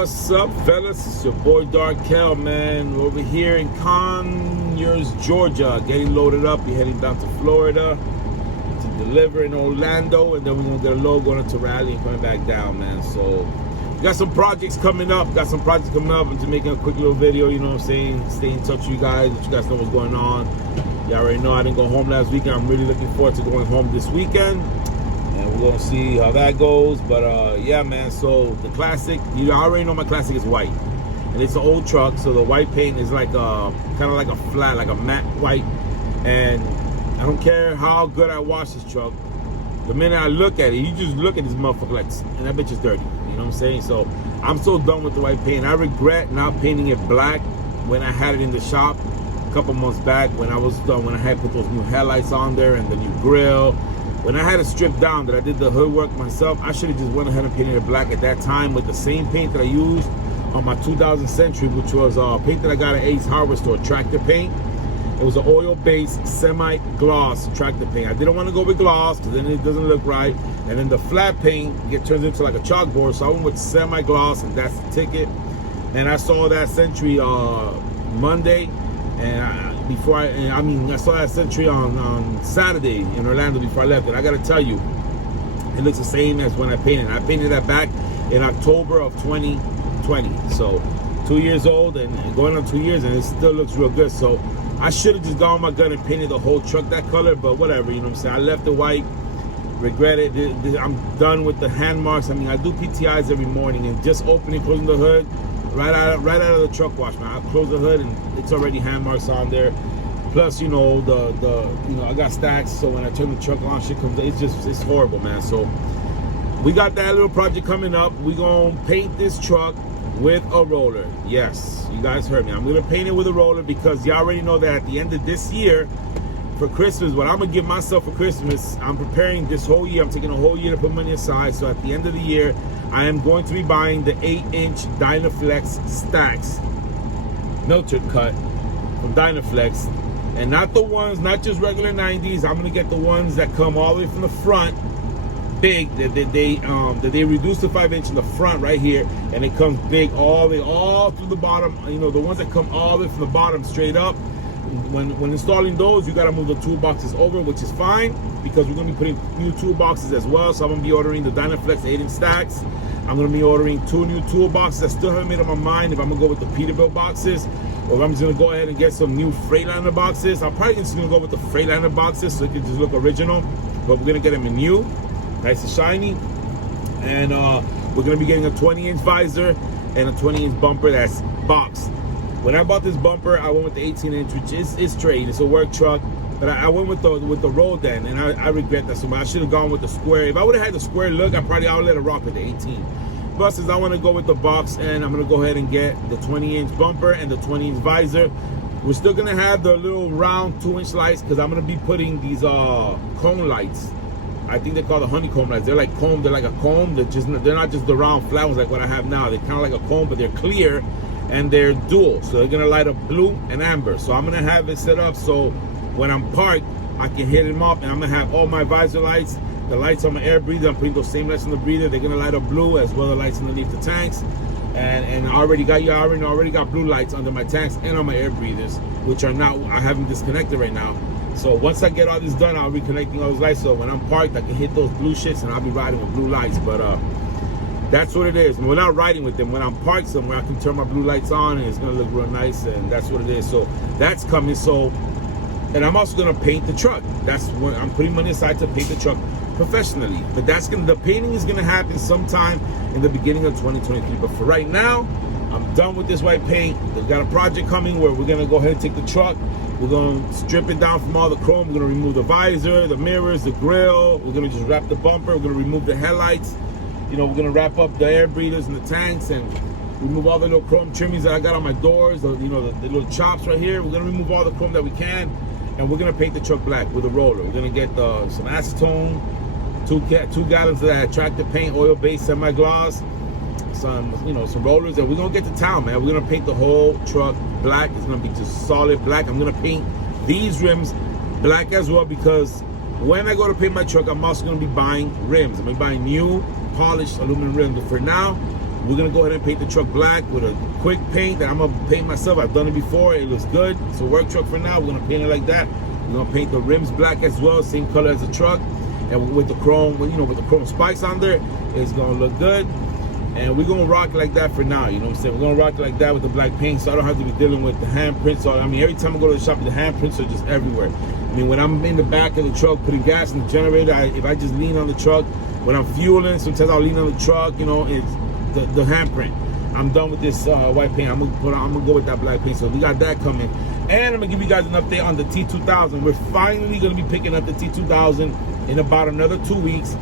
What's up, fellas? It's your boy Darkel, man. We're over here in Conyers, Georgia, getting loaded up. We're heading down to Florida to deliver in Orlando, and then we're gonna get a load going to Raleigh and coming back down, man. So we got some projects coming up. I'm just making a quick little video, you know what I'm saying? Stay in touch with you guys, let you guys know what's going on. You already know I didn't go home last weekend. I'm really looking forward to going home this weekend. And we're gonna see how that goes, but yeah, man. So the classic, you already know my classic is white, and it's an old truck. So the white paint is like kind of like a flat, like a matte white. And I don't care how good I wash this truck. The minute I look at it, you just look at this motherfucker like, and that bitch is dirty. You know what I'm saying? So I'm so done with the white paint. I regret not painting it black when I had it in the shop a couple months back when I was done. When I had put those new headlights on there and the new grill. When I had it stripped down, that I did the hood work myself, I should have just went ahead and painted it black at that time with the same paint that I used on my 2000 Century, which was paint that I got at Ace Hardware Store, tractor paint. It was an oil-based semi-gloss tractor paint. I didn't want to go with gloss because then it doesn't look right. And then the flat paint turns into like a chalkboard, so I went with semi-gloss, and that's the ticket. And I saw that Century Monday, and I saw that Century on Saturday in Orlando before I left. And I gotta tell you, it looks the same as when I painted. I painted that back in October of 2020. So 2 years old and going on 2 years, and it still looks real good. So I should have just gone my gun and painted the whole truck that color, but whatever, you know what I'm saying? I left the white, regret it. I'm done with the hand marks. I mean, I do PTIs every morning, and just opening, closing the hood, right out of the truck wash, man. I close the hood and it's already hand marks on there. Plus, you know, I got stacks, so when I turn the truck on, shit comes. It's horrible, man. So we got that little project coming up. We gonna paint this truck with a roller. Yes, you guys heard me. I'm gonna paint it with a roller because you already know that at the end of this year, for Christmas, what I'm gonna give myself for Christmas, I'm preparing this whole year. I'm taking a whole year to put money aside. So at the end of the year, I am going to be buying the 8-inch Dynaflex stacks, melted cut from Dynaflex, and not the ones, not just regular 90s. I'm gonna get the ones that come all the way from the front, big. That they reduce to 5-inch in the front right here, and it comes big all through the bottom. You know, the ones that come all the way from the bottom straight up. When installing those, you gotta move the toolboxes over, which is fine because we're gonna be putting new toolboxes as well. So I'm gonna be ordering the Dynaflex 8-inch stacks. I'm gonna be ordering 2 new toolboxes. I still haven't made up my mind if I'm gonna go with the Peterbilt boxes or if I'm just gonna go ahead and get some new Freightliner boxes. I'm probably just gonna go with the Freightliner boxes so it can just look original, but we're gonna get them in new, nice and shiny. And we're gonna be getting a 20-inch visor and a 20-inch bumper that's boxed. When I bought this bumper, I went with the 18-inch, which is trade. It's a work truck, but I went with the road then, and I regret that so much. I should have gone with the square. If I would have had the square look, I would let it rock with the 18. But since I want to go with the box, and I'm gonna go ahead and get the 20-inch bumper and the 20-inch visor. We're still gonna have the little round 2-inch lights because I'm gonna be putting these cone lights. I think they're called the honeycomb lights. They're like comb. They're like a comb. They're not just the round flat ones like what I have now. They're kind of like a comb, but they're clear. And they're dual, so they're gonna light up blue and amber. So I'm gonna have it set up so when I'm parked, I can hit them up, and I'm gonna have all my visor lights, the lights on my air breather. I'm putting those same lights on the breather. They're gonna light up blue as well as the lights underneath the tanks. And I already got blue lights under my tanks and on my air breathers, which are not, I haven't disconnected right now. So once I get all this done, I'll be connecting all those lights. So when I'm parked, I can hit those blue shits, and I'll be riding with blue lights. But that's what it is. We're not riding with them. When I'm parked somewhere, I can turn my blue lights on, and it's gonna look real nice, and that's what it is. So that's coming. So, and I'm also gonna paint the truck. That's when I'm putting money aside to paint the truck professionally. But the painting is gonna happen sometime in the beginning of 2023. But for right now, I'm done with this white paint. They've got a project coming where we're gonna go ahead and take the truck. We're gonna strip it down from all the chrome. We're gonna remove the visor, the mirrors, the grill. We're gonna just wrap the bumper. We're gonna remove the headlights. You know, we're gonna wrap up the air breathers and the tanks and remove all the little chrome trimmings that I got on my doors, the little chops right here. We're gonna remove all the chrome that we can, and we're gonna paint the truck black with a roller. We're gonna get some acetone, 2 gallons of that tractor paint, oil-based semi-gloss, some rollers, and we're gonna get to town, man. We're gonna paint the whole truck black. It's gonna be just solid black. I'm gonna paint these rims black as well because when I go to paint my truck, I'm also gonna be buying rims. I'm gonna be buying new polished aluminum rims. But for now, We're gonna go ahead and paint the truck black with a quick paint that I'm gonna paint myself. I've done it before, it looks good. It's a work truck for now. We're gonna paint it like that. We're gonna paint the rims black as well, same color as the truck. And with the chrome, with the chrome spikes on there, it's gonna look good. And we're gonna rock it like that for now, you know what I'm saying? We're gonna rock it like that with the black paint, so I don't have to be dealing with the handprints. So I mean, every time I go to the shop, the handprints are just everywhere. I mean, when I'm in the back of the truck putting gas in the generator, if I just lean on the truck, when I'm fueling, sometimes I'll lean on the truck, you know, it's the handprint. I'm done with this white paint. I'm gonna go with that black paint. So we got that coming. And I'm gonna give you guys an update on the T2000. We're finally gonna be picking up the T2000 in about another 2 weeks.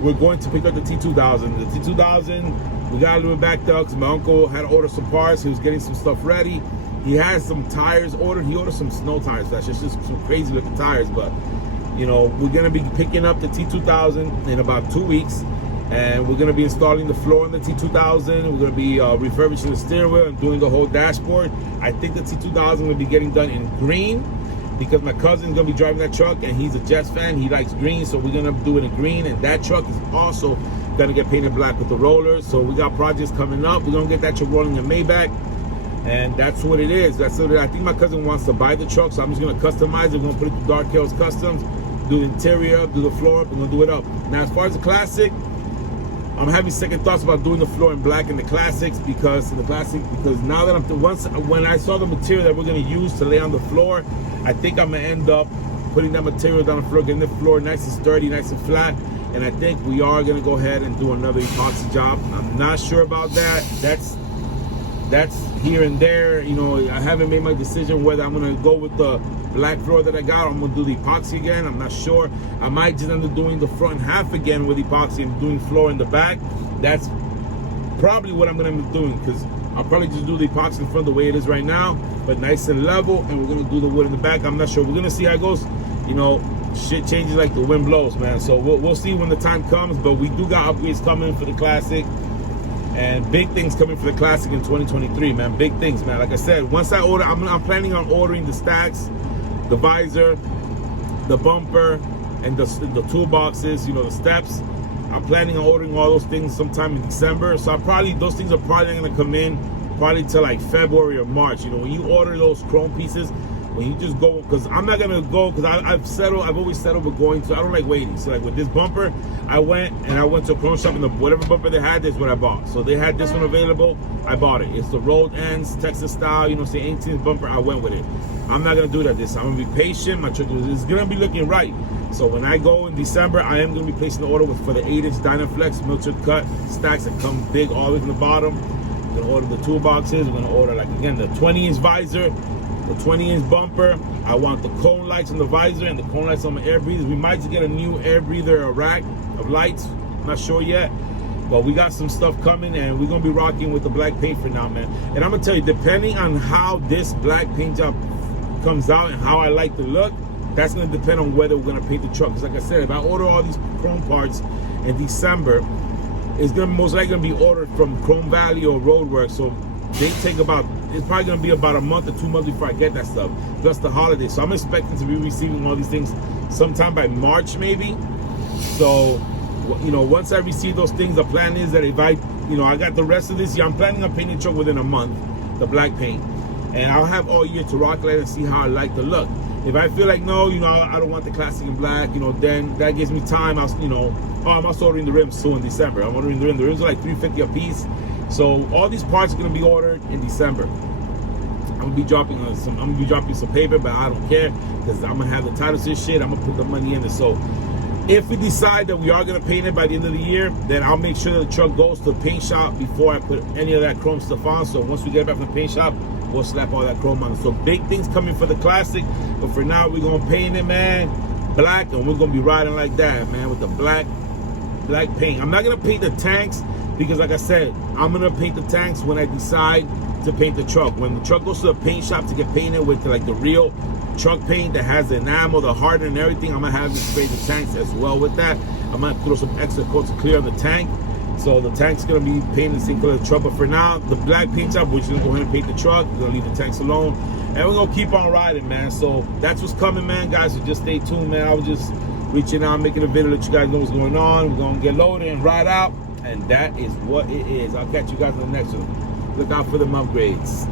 We're going to pick up the T2000. The T2000, we got a little bit backed up because my uncle had to order some parts. He was getting some stuff ready. He has some tires ordered. He ordered some snow tires. That's just some crazy looking tires. But, you know, we're going to be picking up the T2000 in about 2 weeks. And we're going to be installing the floor in the T2000. We're going to be refurbishing the steering wheel and doing the whole dashboard. I think the T2000 will be getting done in green, because my cousin's gonna be driving that truck and he's a Jets fan. He likes green, so we're gonna do it in green. And that truck is also gonna get painted black with the rollers. So we got projects coming up. We're gonna get that truck rolling in Maybach, and that's what it is. That's what I think my cousin wants to buy the truck, so I'm just gonna customize it. We're gonna put it through Dark Hills Customs, do the interior, do the floor. We're gonna do it up. Now, as far as the Classic, I'm having second thoughts about doing the floor in black in the Classics because now that when I saw the material that we're gonna use to lay on the floor, I think I'm gonna end up putting that material down the floor, getting the floor nice and sturdy, nice and flat. And I think we are gonna go ahead and do another epoxy job. I'm not sure about that. That's here and there. You know, I haven't made my decision whether I'm gonna go with the black floor that I got, or I'm gonna do the epoxy again. I'm not sure. I might just end up doing the front half again with epoxy and doing floor in the back. That's probably what I'm gonna end up doing, because I'll probably just do the epoxy in front the way it is right now, but nice and level, and we're gonna do the wood in the back. I'm not sure. We're gonna see how it goes. You know, shit changes like the wind blows, man. So we'll see when the time comes, but we do got upgrades coming for the Classic. And big things coming for the Classic in 2023, man. Big things, man. Like I said, once I order, I'm planning on ordering the stacks, the visor, the bumper, and the toolboxes, you know, the steps. I'm planning on ordering all those things sometime in December. So those things are probably not gonna come in probably till like February or March. You know, when you order those chrome pieces, when you just go, because I'm not gonna go, because I've always settled with going to, I don't like waiting. So like with this bumper, I went to a chrome shop, and whatever bumper they had, that's what I bought. So they had this one available, I bought it. It's the rolled ends, Texas style, you know, say 18 bumper, I went with it. I'm not gonna do that this time. I'm gonna be patient. My truck is gonna be looking right. So when I go in December, I am gonna be placing the order for the 8-inch Dynaflex Milton cut stacks that come big all the way from the bottom. We're gonna order the toolboxes. We're gonna order, like, again, the 20-inch visor, the 20-inch bumper. I want the cone lights on the visor and the cone lights on my air breathers. We might just get a new air breather rack of lights. I'm not sure yet, but we got some stuff coming, and we're gonna be rocking with the black paint for now, man. And I'm gonna tell you, depending on how this black paint job comes out and how I like the look, that's gonna depend on whether we're gonna paint the truck. Because like I said, if I order all these chrome parts in December, it's gonna most likely gonna be ordered from Chrome Valley or Roadworks. So they take it's probably gonna be about a month or 2 months before I get that stuff, plus the holidays. So I'm expecting to be receiving all these things sometime by March, maybe. So, you know, once I receive those things, the plan is that if I got the rest of this year, I'm planning on painting the truck within a month, the black paint. And I'll have all year to rock it and see how I like the look. If I feel like, no, I don't want the Classic in black, then that gives me time. I'm also ordering the rims soon in December. I'm ordering the rims. The rims are like $350 a piece. So all these parts are gonna be ordered in December. I'm gonna be dropping some paper, but I don't care, because I'm gonna have the title to this shit. I'm gonna put the money in it. So if we decide that we are gonna paint it by the end of the year, then I'll make sure that the truck goes to the paint shop before I put any of that chrome stuff on. So once we get it back from the paint shop, we'll slap all that chrome on. So big things coming for the Classic, but for now we're gonna paint it, man, black, and we're gonna be riding like that, man, with the black paint. I'm not gonna paint the tanks, because like I said, I'm gonna paint the tanks when I decide to paint the truck. When the truck goes to the paint shop to get painted with like the real truck paint that has the enamel, the hardener and everything, I'm gonna have to spray the tanks as well with that. I'm gonna throw some extra coats of clear on the tank. So the tank's gonna be painted the same color of the truck. But for now, the black paint job, we're just gonna go ahead and paint the truck. We're gonna leave the tanks alone, and we're gonna keep on riding, man. So that's what's coming, man, guys. So just stay tuned, man. I was just reaching out, making a video, let you guys know what's going on. We're gonna get loaded and ride out. And that is what it is. I'll catch you guys on the next one. Look out for them upgrades.